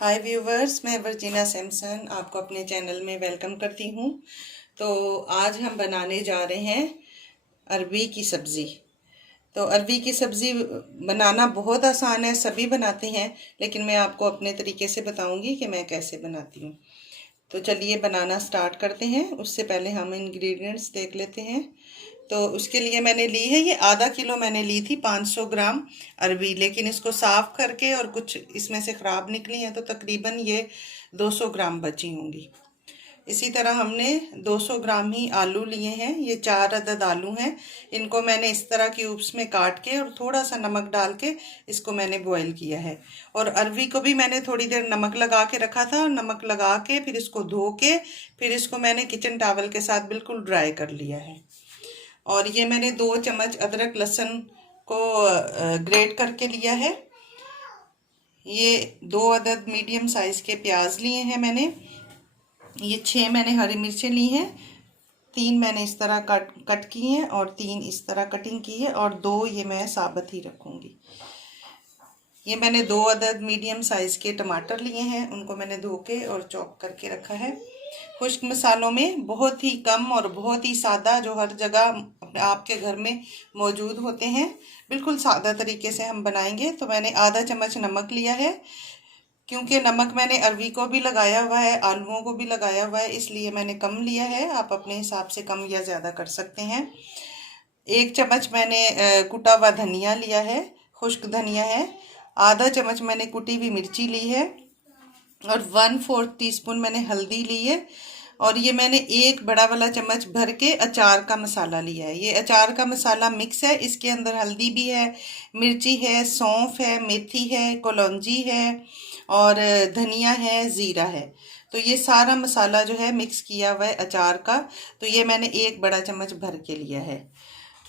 हाय viewers, मैं Virginia Samson आपको अपने चैनल में वेलकम करती हूँ। तो आज हम बनाने जा रहे हैं अरबी की सब्ज़ी। तो अरबी की सब्ज़ी बनाना बहुत आसान है, सभी बनाते हैं, लेकिन मैं आपको अपने तरीके से बताऊंगी कि मैं कैसे बनाती हूँ। तो चलिए बनाना स्टार्ट करते हैं। उससे पहले हम इंग्रेडिएंट्स देख लेते हैं। तो उसके लिए मैंने ली है, ये आधा किलो मैंने ली थी 500 ग्राम अरबी, लेकिन इसको साफ़ करके और कुछ इसमें से ख़राब निकली हैं तो तकरीबन ये 200 ग्राम बची होंगी। इसी तरह हमने 200 ग्राम ही आलू लिए हैं, ये 4 अदद आलू हैं। इनको मैंने इस तरह क्यूब्स में काट के और थोड़ा सा नमक डाल के इसको मैंने बॉईल किया है। और अरबी को भी मैंने थोड़ी देर नमक लगा के रखा था, और नमक लगा के फिर इसको धो के फिर इसको मैंने किचन टॉवल के साथ बिल्कुल ड्राई कर लिया है। और ये मैंने 2 चम्मच अदरक लहसुन को ग्रेट करके लिया है। ये 2 अदद मीडियम साइज़ के प्याज लिए हैं मैंने। ये 6 मैंने हरी मिर्चें ली हैं, 3 मैंने इस तरह कट की हैं और 3 इस तरह कटिंग की है, और 2 ये मैं साबुत ही रखूँगी। ये मैंने 2 अदद मीडियम साइज़ के टमाटर लिए हैं, उनको मैंने धो के और चॉप करके रखा है। खुश्क मसालों में बहुत ही कम और बहुत ही सादा, जो हर जगह आपके घर में मौजूद होते हैं, बिल्कुल सादा तरीके से हम बनाएंगे। तो मैंने आधा चम्मच नमक लिया है, क्योंकि नमक मैंने अरबी को भी लगाया हुआ है, आलूओं को भी लगाया हुआ है, इसलिए मैंने कम लिया है। आप अपने हिसाब से कम या ज़्यादा कर सकते हैं। 1 चम्मच मैंने कुटा हुआ धनिया लिया है, खुश्क धनिया है। आधा चम्मच मैंने कुटी हुई मिर्ची ली है, और 1/4 टीस्पून मैंने हल्दी ली है। और ये मैंने एक बड़ा वाला चम्मच भर के अचार का मसाला लिया है। ये अचार का मसाला मिक्स है, इसके अंदर हल्दी भी है, मिर्ची है, सौंफ है, मेथी है, कलौंजी है, और धनिया है, ज़ीरा है। तो ये सारा मसाला जो है मिक्स किया हुआ है अचार का। तो ये मैंने एक बड़ा चम्मच भर के लिया है।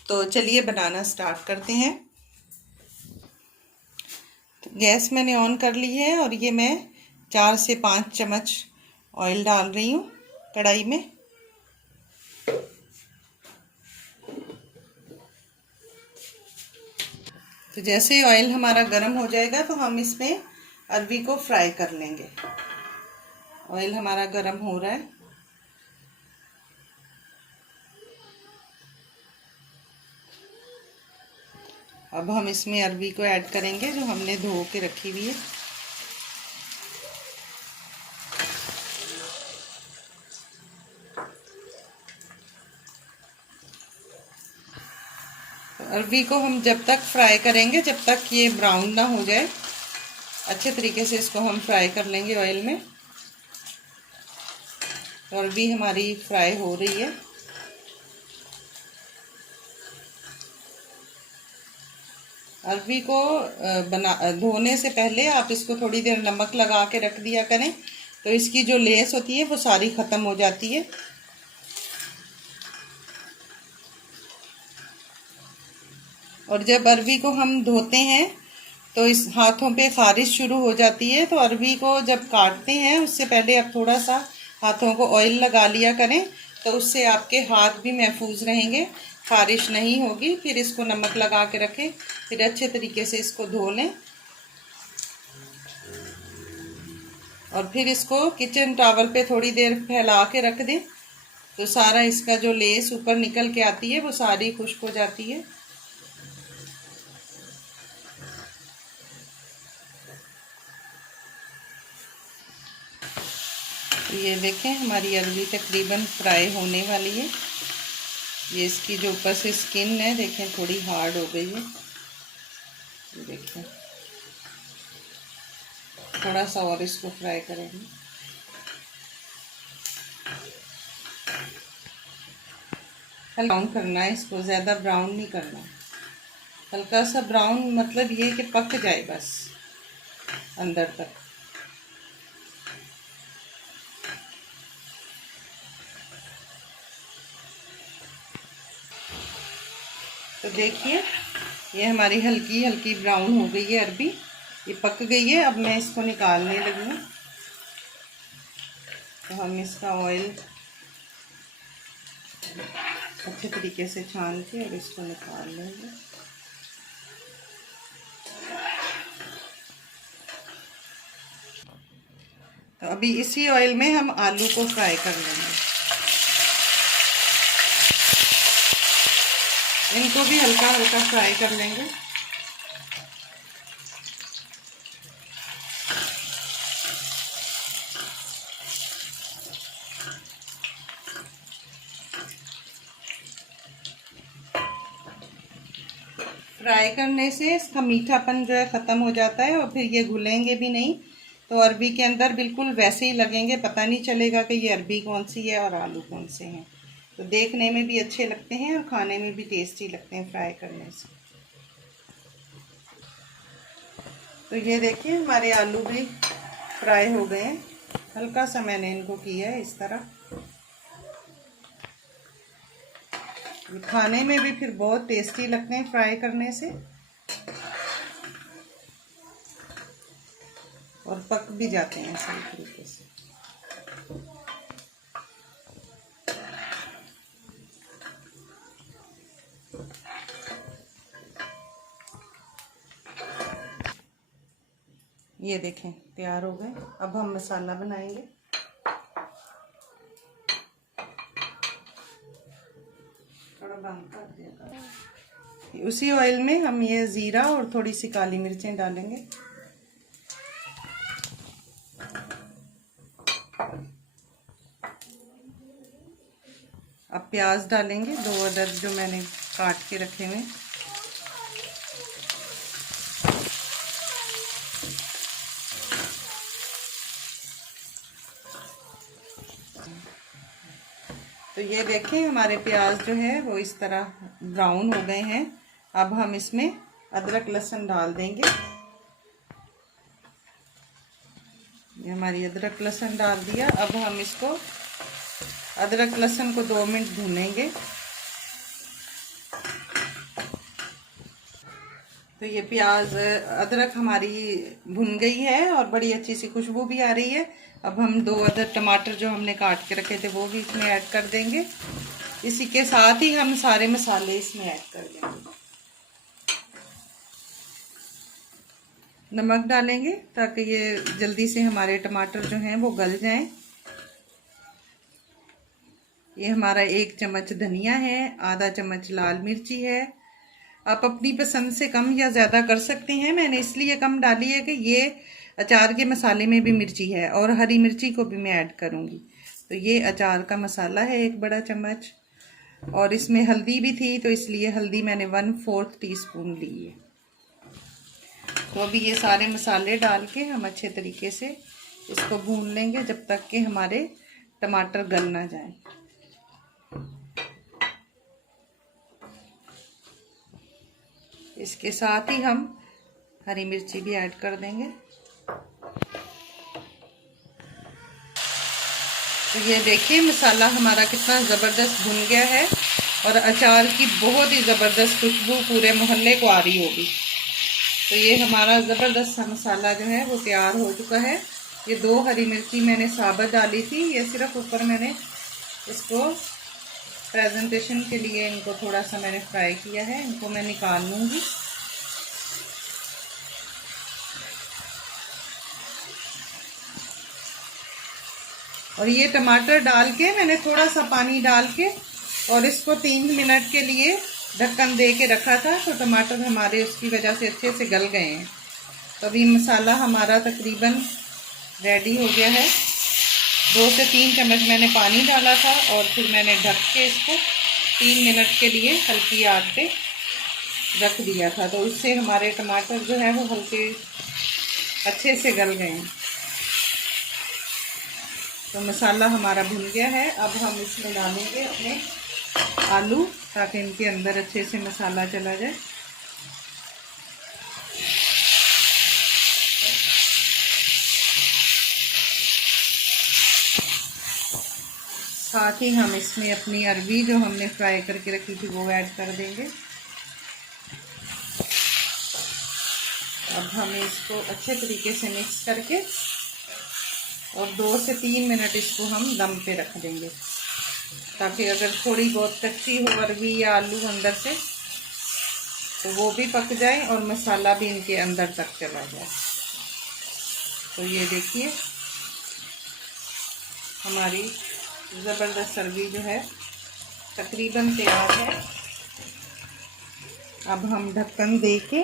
तो चलिए बनाना स्टार्ट करते हैं। तो गैस मैंने ऑन कर ली है, और ये मैं 4 से 5 चम्मच ऑयल डाल रही हूँ कढ़ाई में। तो जैसे ऑयल हमारा गर्म हो जाएगा तो हम इसमें अरबी को फ्राई कर लेंगे। ऑयल हमारा गर्म हो रहा है। अब हम इसमें अरबी को ऐड करेंगे जो हमने धो के रखी हुई है। तो अरबी को हम जब तक फ्राई करेंगे जब तक ये ब्राउन ना हो जाए, अच्छे तरीके से इसको हम फ्राई कर लेंगे ऑयल में। तो अरबी हमारी फ्राई हो रही है। अरबी को धोने से पहले आप इसको थोड़ी देर नमक लगा के रख दिया करें, तो इसकी जो लेस होती है वो सारी ख़त्म हो जाती है। और जब अरबी को हम धोते हैं तो इस हाथों पे ख़ारिश शुरू हो जाती है। तो अरबी को जब काटते हैं उससे पहले आप थोड़ा सा हाथों को ऑयल लगा लिया करें, तो उससे आपके हाथ भी महफूज रहेंगे, ख़ारिश नहीं होगी। फिर इसको नमक लगा के रखें, फिर अच्छे तरीके से इसको धो लें, और फिर इसको किचन टॉवल पे थोड़ी देर फैला के रख दें। तो सारा इसका जो लेस ऊपर निकल के आती है वो सारी खुश्क हो जाती है। तो ये देखें हमारी अरबी तकरीबन फ्राई होने वाली है। ये इसकी जो ऊपर से स्किन है देखें थोड़ी हार्ड हो गई है। ये देखें, थोड़ा सा और इसको फ्राई करेंगे। ब्राउन करना है इसको, ज़्यादा ब्राउन नहीं करना, हल्का सा ब्राउन, मतलब ये कि पक जाए बस अंदर तक। तो देखिए ये हमारी हल्की हल्की ब्राउन हो गई है अरबी, ये पक गई है। अब मैं इसको निकालने लगी हूँ। तो हम इसका ऑयल अच्छे तरीके से छान के और इसको निकाल लेंगे। तो अभी इसी ऑयल में हम आलू को फ्राई कर लेंगे। इनको भी हल्का हल्का फ्राई कर लेंगे। फ्राई करने से इसका मीठापन जो है ख़त्म हो जाता है और फिर ये घुलेंगे भी नहीं, तो अरबी के अंदर बिल्कुल वैसे ही लगेंगे, पता नहीं चलेगा कि ये अरबी कौन सी है और आलू कौन से हैं। तो देखने में भी अच्छे लगते हैं और खाने में भी टेस्टी लगते हैं फ्राई करने से। तो ये देखिए हमारे आलू भी फ्राई हो गए हैं। हल्का सा मैंने इनको किया है इस तरह। खाने में भी फिर बहुत टेस्टी लगते हैं फ्राई करने से, और पक भी जाते हैं सही तरीके से। ये देखें तैयार हो गए। अब हम मसाला बनाएंगे। थोड़ा बंद कर दिया। उसी ऑयल में हम ये जीरा और थोड़ी सी काली मिर्चें डालेंगे। अब प्याज डालेंगे, 2 अदद जो मैंने काट के रखे हुए। तो ये देखें हमारे प्याज जो है वो इस तरह ब्राउन हो गए हैं। अब हम इसमें अदरक लहसुन डाल देंगे। ये हमारी अदरक लहसुन डाल दिया। अब हम इसको अदरक लहसुन को 2 मिनट भूनेंगे। तो ये प्याज अदरक हमारी भुन गई है और बड़ी अच्छी सी खुशबू भी आ रही है। अब हम 2 अदद टमाटर जो हमने काट के रखे थे वो भी इसमें ऐड कर देंगे। इसी के साथ ही हम सारे मसाले इसमें ऐड कर देंगे। नमक डालेंगे ताकि ये जल्दी से हमारे टमाटर जो हैं वो गल जाएं। ये हमारा 1 चम्मच धनिया है, आधा चम्मच लाल मिर्ची है। आप अपनी पसंद से कम या ज़्यादा कर सकते हैं। मैंने इसलिए कम डाली है कि ये अचार के मसाले में भी मिर्ची है और हरी मिर्ची को भी मैं ऐड करूँगी। तो ये अचार का मसाला है 1 बड़ा चम्मच, और इसमें हल्दी भी थी तो इसलिए हल्दी मैंने 1/4 टीस्पून ली है। तो अभी ये सारे मसाले डाल के हम अच्छे तरीके से इसको भून लेंगे जब तक कि हमारे टमाटर गल ना जाए। इसके साथ ही हम हरी मिर्ची भी ऐड कर देंगे। तो ये देखिए मसाला हमारा कितना ज़बरदस्त भुन गया है और अचार की बहुत ही ज़बरदस्त खुशबू पूरे मोहल्ले को आ रही होगी। तो ये हमारा ज़बरदस्त सा मसाला जो है वो तैयार हो चुका है। ये 2 हरी मिर्ची मैंने साबुत डाली थी, ये सिर्फ ऊपर मैंने इसको प्रेजेंटेशन के लिए इनको थोड़ा सा मैंने फ्राई किया है। इनको मैं निकाल लूँगी। और ये टमाटर डाल के मैंने थोड़ा सा पानी डाल के और इसको 3 मिनट के लिए ढक्कन दे के रखा था, तो टमाटर हमारे उसकी वजह से अच्छे से गल गए हैं। तो अभी मसाला हमारा तकरीबन रेडी हो गया है। 2 से 3 चम्मच मैंने पानी डाला था और फिर मैंने ढक के इसको 3 मिनट के लिए हल्की आंच पे रख दिया था। तो इससे हमारे टमाटर जो है वो हल्के अच्छे से गल गए हैं। तो मसाला हमारा भुन गया है। अब हम इसमें डालेंगे अपने आलू ताकि इनके अंदर अच्छे से मसाला चला जाए। साथ ही हम इसमें अपनी अरबी जो हमने फ्राई करके रखी थी वो ऐड कर देंगे। अब हमें इसको अच्छे तरीके से मिक्स करके और 2 से 3 मिनट इसको हम दम पे रख देंगे, ताकि अगर थोड़ी बहुत कच्ची हो अरबी या आलू अंदर से तो वो भी पक जाए और मसाला भी इनके अंदर तक चला जाए। तो ये देखिए हमारी ज़बरदस्त अरबी जो है तकरीबन तैयार है। अब हम ढक्कन दे के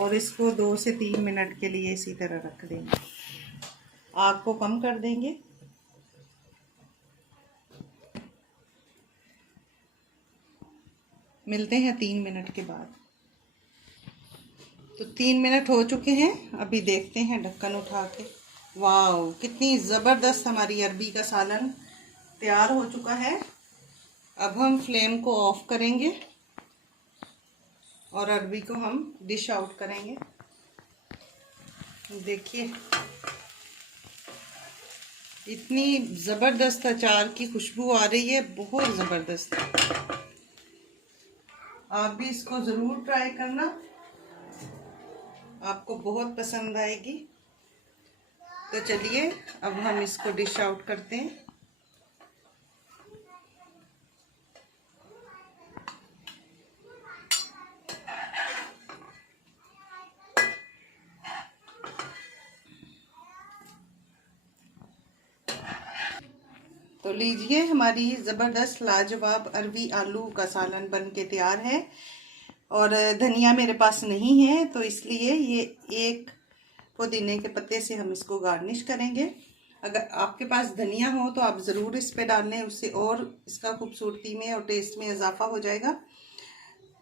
और इसको 2 से 3 मिनट के लिए इसी तरह रख देंगे। आग को कम कर देंगे। मिलते हैं 3 मिनट के बाद। तो 3 मिनट हो चुके हैं। अभी देखते हैं ढक्कन उठा के। वाह, कितनी ज़बरदस्त हमारी अरबी का सालन तैयार हो चुका है। अब हम फ्लेम को ऑफ करेंगे और अरबी को हम डिश आउट करेंगे। देखिए इतनी ज़बरदस्त अचार की खुशबू आ रही है, बहुत ज़बरदस्त। आप भी इसको ज़रूर ट्राई करना, आपको बहुत पसंद आएगी। तो चलिए अब हम इसको डिश आउट करते हैं। तो लीजिए, हमारी ज़बरदस्त लाजवाब अरबी आलू का सालन बन के तैयार है। और धनिया मेरे पास नहीं है तो इसलिए ये एक पुदीने के पत्ते से हम इसको गार्निश करेंगे। अगर आपके पास धनिया हो तो आप ज़रूर इस पे डाल लें, उससे और इसका खूबसूरती में और टेस्ट में इजाफा हो जाएगा।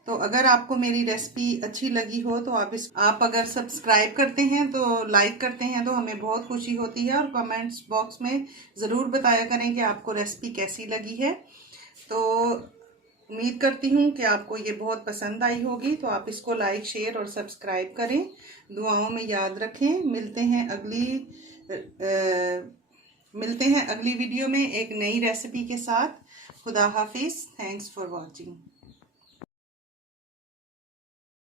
तो अगर आपको मेरी रेसिपी अच्छी लगी हो तो आप अगर सब्सक्राइब करते हैं तो लाइक करते हैं तो हमें बहुत खुशी होती है। और कमेंट्स बॉक्स में ज़रूर बताया करें कि आपको रेसिपी कैसी लगी है। तो उम्मीद करती हूँ कि आपको ये बहुत पसंद आई होगी। तो आप इसको लाइक, शेयर और सब्सक्राइब करें। दुआओं में याद रखें। मिलते हैं अगली वीडियो में एक नई रेसिपी के साथ। खुदा हाफिज़। Thanks for watching.